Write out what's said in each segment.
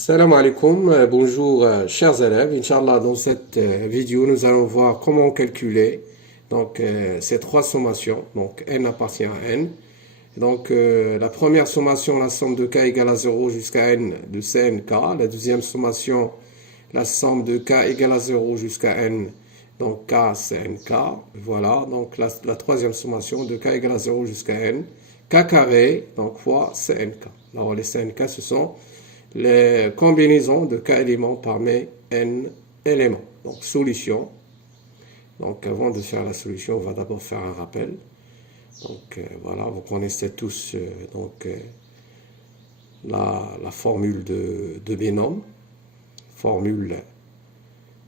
Salam alaikum, bonjour chers élèves. Inch'Allah, dans cette vidéo, nous allons voir comment calculer ces trois sommations. Donc n appartient à n. Donc la première sommation, la somme de k égale à 0 jusqu'à n de Cnk. La deuxième sommation, la somme de k égale à 0 jusqu'à n, donc k Cnk. Voilà, donc la troisième sommation de k égale à 0 jusqu'à n, k carré, donc fois Cnk. Alors les Cnk, ce sont les combinaisons de k éléments parmi n éléments. Donc, solution. Donc, avant de faire la solution, on va d'abord faire un rappel. Donc, voilà, vous connaissez tous la formule de Bénom, formule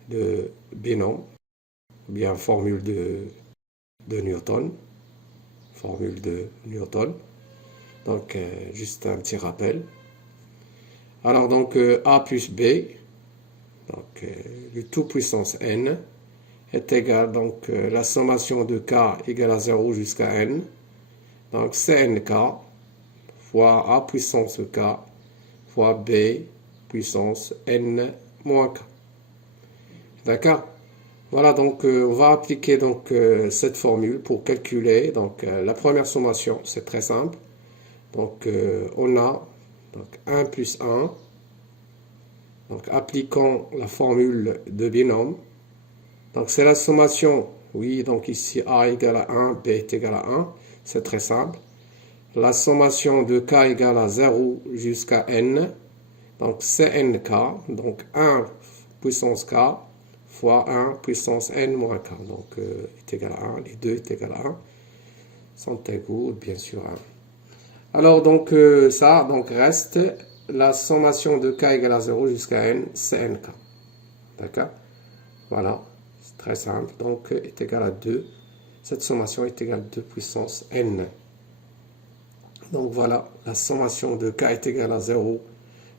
de Bénom, ou bien formule de Newton, formule de Newton. Donc, juste un petit rappel. Alors, donc, A plus B, donc le tout puissance n, est égal, donc, la sommation de k égale à 0 jusqu'à n, donc Cnk fois A puissance k fois B puissance n moins k. D'accord? Voilà, donc, on va appliquer donc, cette formule pour calculer donc, la première sommation, c'est très simple. Donc, on a donc 1 plus 1. Donc, appliquons la formule de binôme. Donc, c'est la sommation. Oui, donc ici, A égale à 1, B est égal à 1. C'est très simple. La sommation de K égale à 0 jusqu'à N. Donc, Cnk. Donc, 1 puissance K fois 1 puissance N moins K. Donc, est égal à 1. Les deux est égal à 1. Sont égaux, bien sûr, 1. Alors, donc, ça, donc, reste la sommation de k égale à 0 jusqu'à n, Cnk. D'accord? Voilà, c'est très simple. Donc, est égal à 2. Cette sommation est égale à 2 puissance n. Donc, voilà, la sommation de k est égale à 0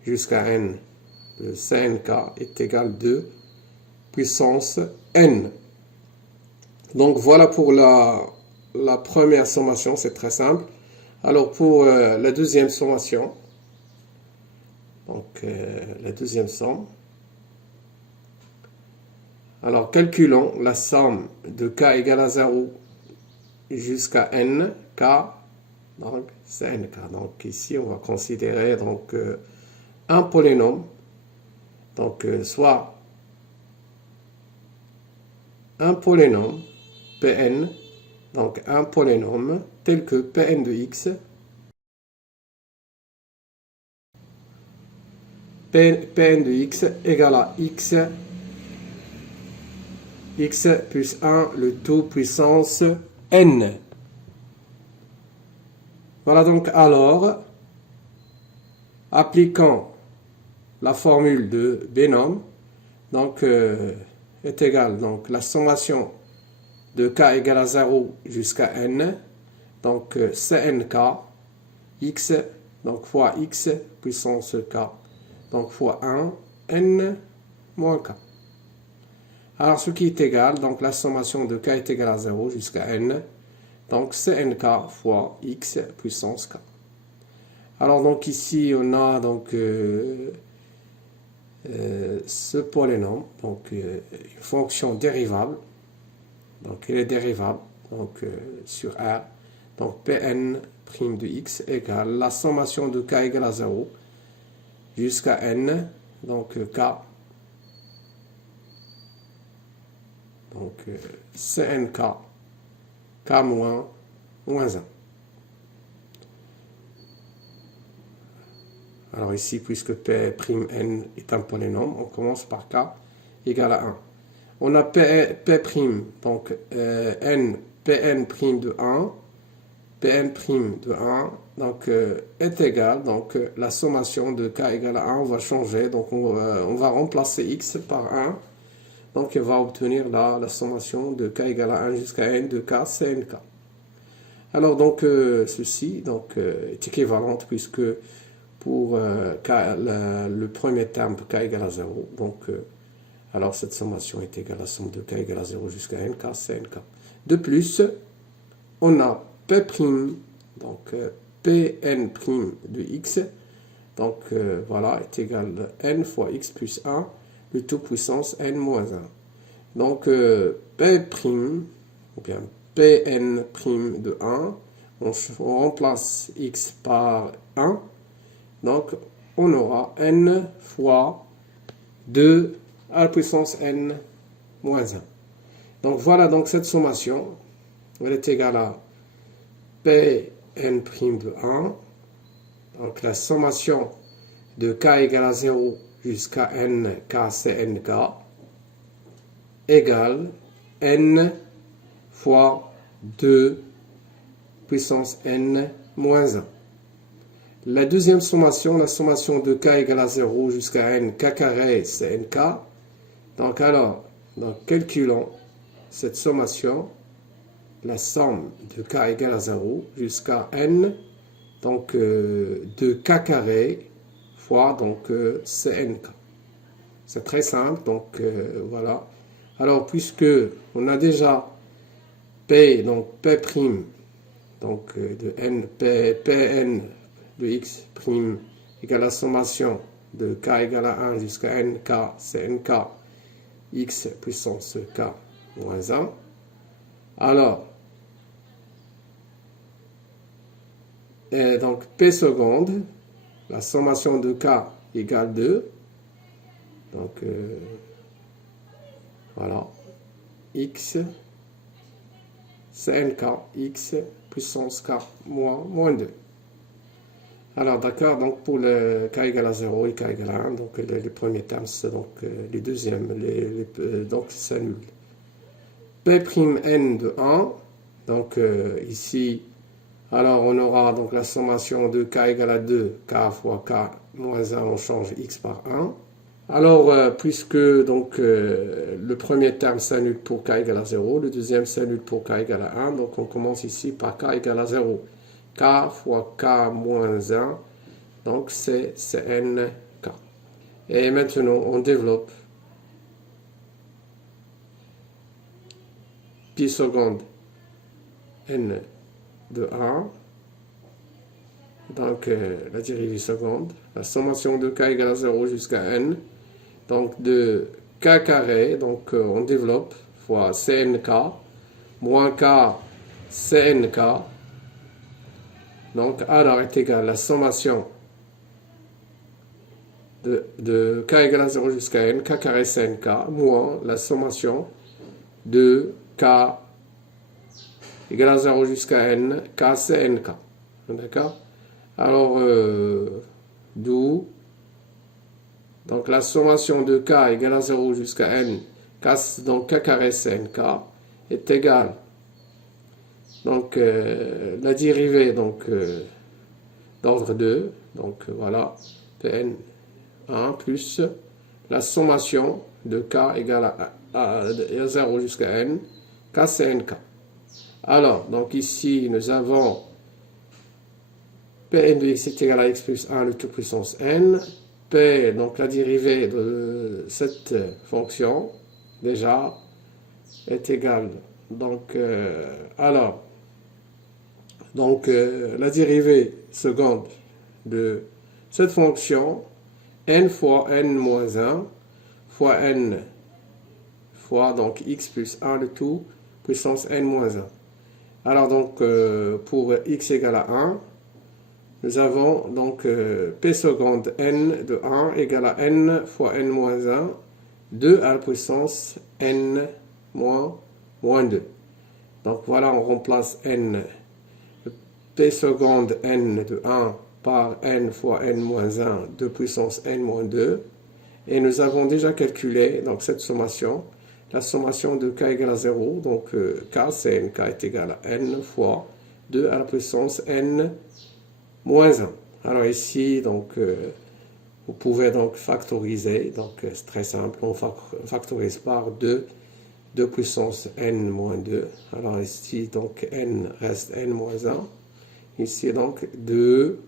jusqu'à n de Cnk est égale à 2 puissance n. Donc, voilà pour la première sommation, c'est très simple. Alors, pour la deuxième sommation, donc, la deuxième somme. Alors, calculons la somme de k égale à 0 jusqu'à n, k, donc Cnk. Donc, ici, on va considérer donc, un polynôme, donc, soit un polynôme, Pn, donc un polynôme tel que Pn de x, Pn de x égale à x plus 1, le tout puissance n. Voilà donc alors, appliquant la formule de Bénom, donc est égal, donc la sommation de k égale à 0 jusqu'à n, donc Cnk, x, donc fois x puissance k, donc fois 1, n moins k. Alors, ce qui est égal, donc la sommation de k est égale à 0 jusqu'à n, donc Cnk fois x puissance k. Alors, donc ici, on a donc ce polynôme, donc une fonction dérivable, donc elle est dérivable donc, sur R, donc Pn' de x égale la sommation de k égale à 0 jusqu'à n, donc k. Donc, Cnk, k moins 1. Alors ici, puisque P'N est un polynôme, on commence par k égale à 1. On a P', donc n, Pn' de 1, Pn' de 1, donc est égal, donc la sommation de k égale à 1, on va changer, donc on va remplacer x par 1. Donc, on va obtenir la sommation de k égale à 1 jusqu'à n de k, Cnk. Alors, donc, ceci donc, est équivalent puisque pour le premier terme, k égale à 0, donc, alors cette sommation est égale à la somme de k égale à 0 jusqu'à n, k, Cnk. De plus, on a P', donc Pn' de x Donc, voilà, est égal à n fois x plus 1, le tout puissance n moins 1. Donc, P', ou bien Pn' de 1, on remplace x par 1. Donc, on aura n fois 2 à la puissance n moins 1. Donc, voilà donc cette sommation. Elle est égale à Pn' de 1. Donc, la sommation de k égale à 0 jusqu'à n k cnk égale n fois 2 puissance n moins 1. La deuxième sommation, la sommation de k égale à 0 jusqu'à n k carré cnk. Donc alors, calculons cette sommation, la somme de k égale à 0 jusqu'à n, donc de k carré fois donc cnk. C'est très simple, donc voilà. Alors, puisque on a déjà P, donc P', donc de n, Pn de x' égale à la sommation de k égale à 1 jusqu'à nk, cnk, x puissance k moins 1. Alors, donc P seconde, la sommation de k égale 2. Donc, voilà, x, cnk, x puissance k moins 2. Alors, d'accord, donc pour le k égale à 0 et k égale à 1, donc les premiers termes, c'est donc les deuxièmes, donc c'est nul. P'N de 1, donc ici, alors on aura donc la sommation de k égale à 2, k fois k moins 1, on change x par 1. Alors, puisque donc le premier terme s'annule pour k égale à 0, le deuxième s'annule pour k égale à 1, donc on commence ici par k égale à 0. K fois k moins 1, donc c'est cnk. Et maintenant, on développe pi seconde n de 1, donc la dérivée seconde, la sommation de k égale à 0 jusqu'à n, donc de k carré, donc on développe, fois cnk, moins k cnk, donc alors est égal à la sommation de k égale à 0 jusqu'à n, k carré cnk, moins la sommation de k égale à 0 jusqu'à n, k cnk. D'accord? Alors, d'où donc la sommation de k égale à 0 jusqu'à n, donc k carré cnk, est égale, donc la dérivée donc d'ordre 2, donc voilà, Pn 1 plus la sommation de k égale à 0 jusqu'à n, k cnk. Alors, donc ici, nous avons Pn de x est égal à x plus 1, le tout puissance n. P, donc la dérivée de cette fonction, déjà, est égale. Donc, la dérivée seconde de cette fonction, n fois n moins 1, fois n, fois donc x plus 1, le tout puissance n moins 1. Alors, donc, pour x égale à 1, nous avons donc p seconde n de 1 égale à n fois n moins 1, 2 à la puissance n moins 2. Donc voilà, on remplace n, p seconde n de 1 par n fois n moins 1, 2 puissance n moins 2. Et nous avons déjà calculé donc cette sommation, la sommation de k égale à 0, donc k cnk est égal à n fois 2 à la puissance n moins 1. Alors ici, donc, vous pouvez donc factoriser, donc c'est très simple, on factorise par 2, 2 puissance n moins 2. Alors ici, donc n reste n moins 1. Ici, donc 2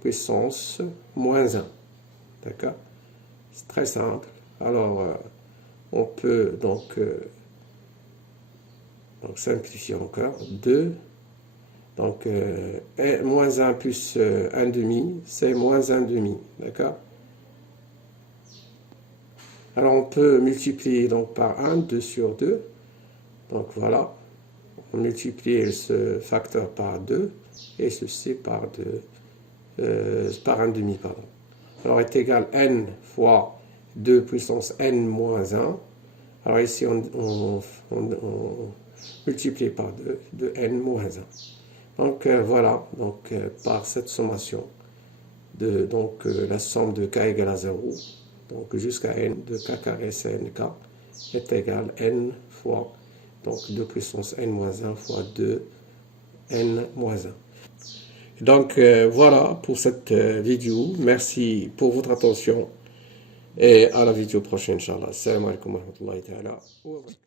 puissance moins 1. D'accord? C'est très simple. Alors, on peut donc simplifier encore. 2 Donc, moins 1 plus 1 demi, c'est moins 1 demi, d'accord? Alors, on peut multiplier donc par 1, 2 sur 2. Donc, voilà. On multiplie ce facteur par 2 et ceci par 2, par 1 demi, pardon. Alors, est égal n fois 2 puissance n moins 1. Alors, ici, on multiplie par 2, de n moins 1. Donc, voilà, donc, par cette sommation, donc, la somme de k égale à 0, donc jusqu'à n de k carré Cnk est égal n fois, donc 2 puissance n moins 1 fois 2 n moins 1. Donc, voilà pour cette vidéo. Merci pour votre attention et à la vidéo prochaine, Inch'Allah. Assalamu alaikum wa rahmatullahi ta'ala wa barakatuh.